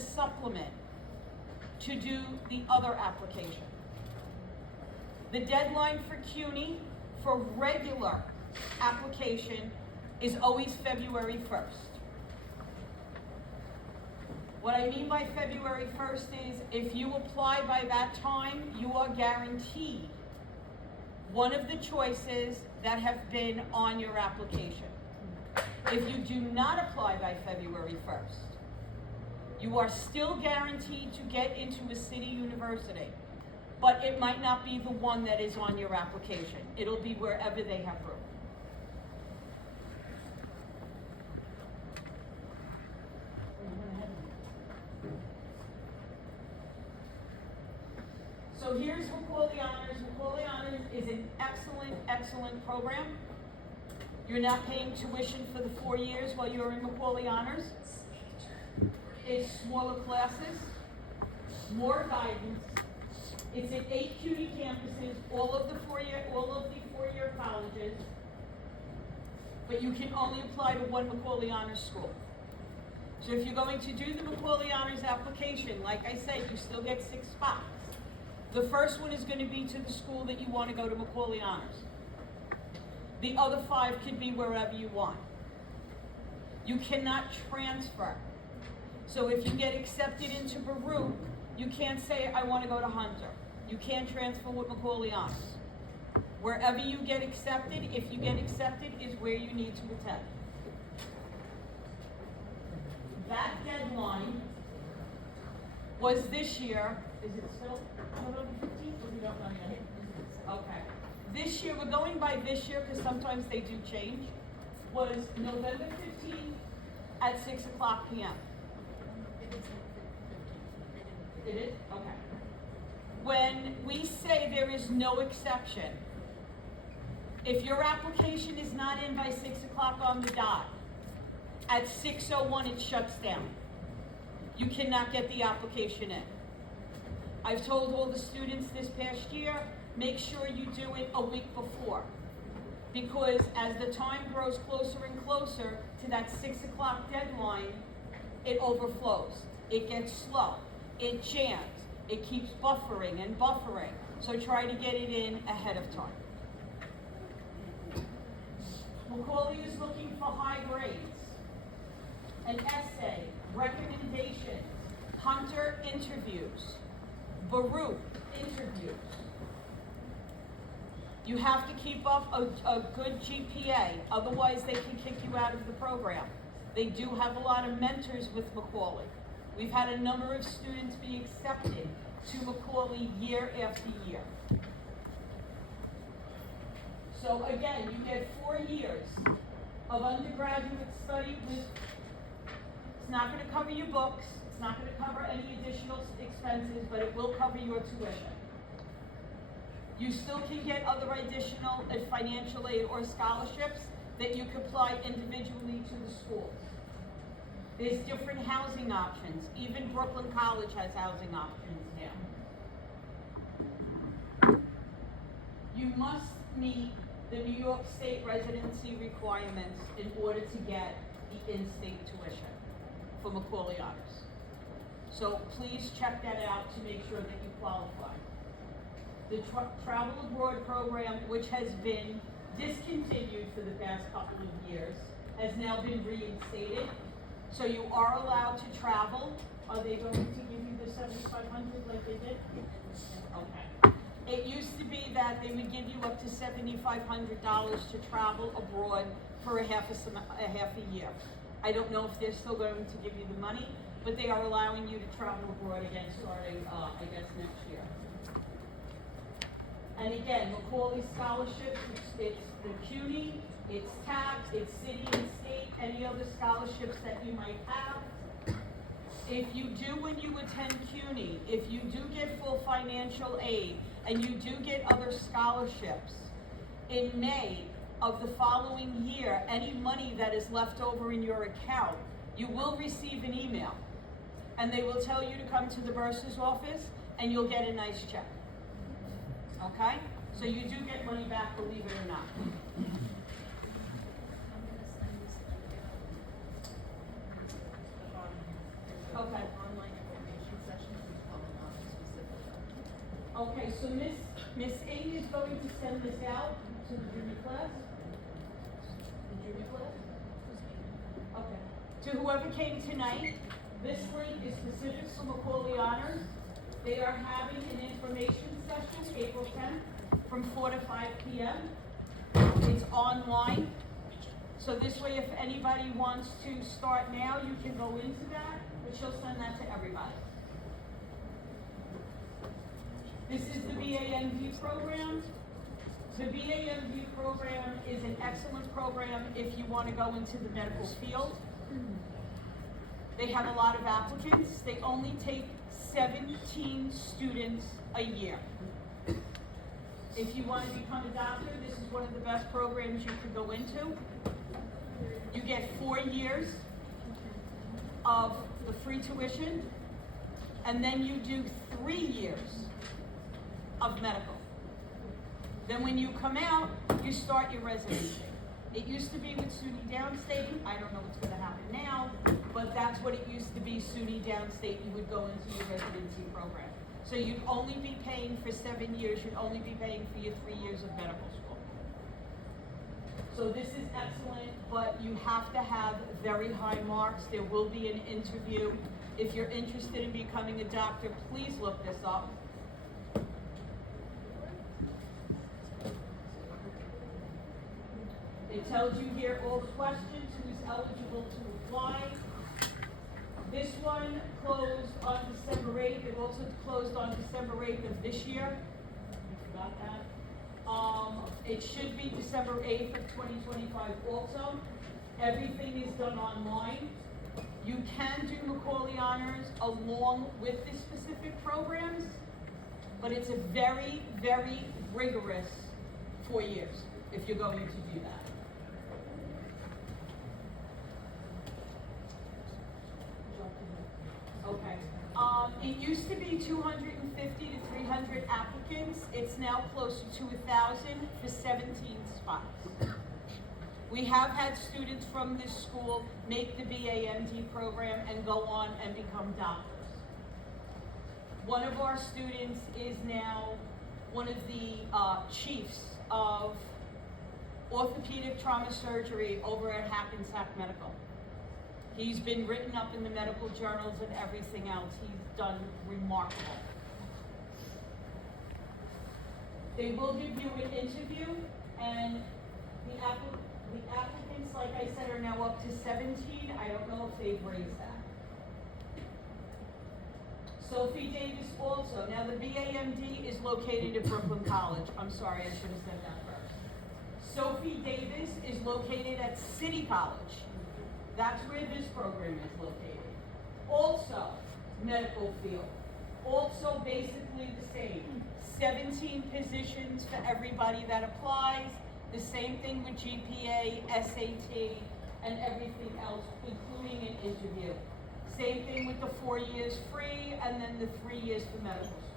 supplement to do the other application. The deadline for CUNY for regular application is always February 1st. What I mean by February 1st is if you apply by that time, you are guaranteed one of the choices that have been on your application. If you do not apply by February 1st, you are still guaranteed to get into a city university, but it might not be the one that is on your application. It'll be wherever they have room. So here's Macaulay Honors. Macaulay Honors is an excellent, excellent program. You're not paying tuition for the 4 years while you're in Macaulay Honors. It's smaller classes, more guidance. It's at 8 CUNY campuses, all of the four-year colleges. But you can only apply to one Macaulay Honors school. So if you're going to do the Macaulay Honors application, like I said, you still get 6 spots. The first one is going to be to the school that you want to go to Macaulay Honors. The other 5 could be wherever you want. You cannot transfer. So if you get accepted into Baruch, you can't say, I want to go to Hunter. You can't transfer with Macaulay Honors. Wherever you get accepted, if you get accepted, is where you need to attend. That deadline was this year. Is it still November 15th, or we don't know yet? Okay. This year, we're going by this year because sometimes they do change, was November 15th at 6 o'clock p.m. It is? Okay. When we say there is no exception, if your application is not in by 6 o'clock on the dot, at 6:01 it shuts down. You cannot get the application in. I've told all the students this past year, make sure you do it a week before. Because as the time grows closer and closer to that 6 o'clock deadline, it overflows. It gets slow. It jams. It keeps buffering and buffering. So try to get it in ahead of time. Macaulay is looking for high grades, an essay, recommendations, Hunter interviews, Baruch interviews. You have to keep up a good GPA, otherwise they can kick you out of the program. They do have a lot of mentors with Macaulay. We've had a number of students be accepted to Macaulay year after year. So again, you get 4 years of undergraduate study with, it's not going to cover your books, it's not going to cover any additional expenses, but it will cover your tuition. You still can get other additional financial aid or scholarships that you can apply individually to the schools. There's different housing options. Even Brooklyn College has housing options now. You must meet the New York State residency requirements in order to get the in-state tuition for Macaulay Honors. So please check that out to make sure that you qualify. The travel abroad program, which has been discontinued for the past couple of years, has now been reinstated. So you are allowed to travel. Are they going to give you the $7,500 like they did? Okay. It used to be that they would give you up to $7,500 to travel abroad for a half a year. I don't know if they're still going to give you the money, but they are allowing you to travel abroad again starting, I guess, next year. And again, Macaulay scholarships, it's the CUNY, it's TAP, it's city and state, any other scholarships that you might have. If you do, when you attend CUNY, if you do get full financial aid and you do get other scholarships, in May of the following year, any money that is left over in your account, you will receive an email. And they will tell you to come to the bursar's office and you'll get a nice check. Okay? So you do get money back, believe it or not. Okay. Okay, so Miss Ing is going to send this out to the junior class. The junior class? Okay. To whoever came tonight, this link is specific to Macaulay Honors. They are having an information session April 10th from 4 to 5 p.m. It's online. So this way, if anybody wants to start now, you can go into that, but she'll send that to everybody. This is the BAMD program. The BAMD program is an excellent program if you want to go into the medical field. They have a lot of applicants. They only take 17 students a year. If you want to become a doctor, this is one of the best programs you can go into. You get 4 years of the free tuition, and then you do 3 years of medical. Then when you come out, you start your residency. It used to be with SUNY Downstate. I don't know what's going to happen now, but that's what it used to be. SUNY Downstate, you would go into your residency program. So you'd only be paying for 7 years. You'd only be paying for your 3 years of medical school. So this is excellent, but you have to have very high marks. There will be an interview. If you're interested in becoming a doctor, please look this up. It tells you here all the questions, who's eligible to apply. This one closed on December 8th. It also closed on December 8th of this year. I forgot that. It should be December 8th of 2025 also. Everything is done online. You can do Macaulay Honors along with the specific programs, but it's a very, very rigorous 4 years if you're going to do that. Okay. It used to be 250 to 300 applicants. It's now closer to 1,000 for 17 spots. We have had students from this school make the BAMD program and go on and become doctors. One of our students is now one of the chiefs of orthopedic trauma surgery over at Hackensack Medical. He's been written up in the medical journals and everything else. He's done remarkable. They will give you an interview, and the applicants, like I said, are now up to 17. I don't know if they've raised that. Sophie Davis also. Now the BAMD is located at Brooklyn College. I'm sorry, I should have said that first. Sophie Davis is located at City College. That's where this program is located. Also, medical field. Also basically the same. 17 positions for everybody that applies. The same thing with GPA, SAT, and everything else, including an interview. Same thing with the 4 years free, and then the 3 years for medical school.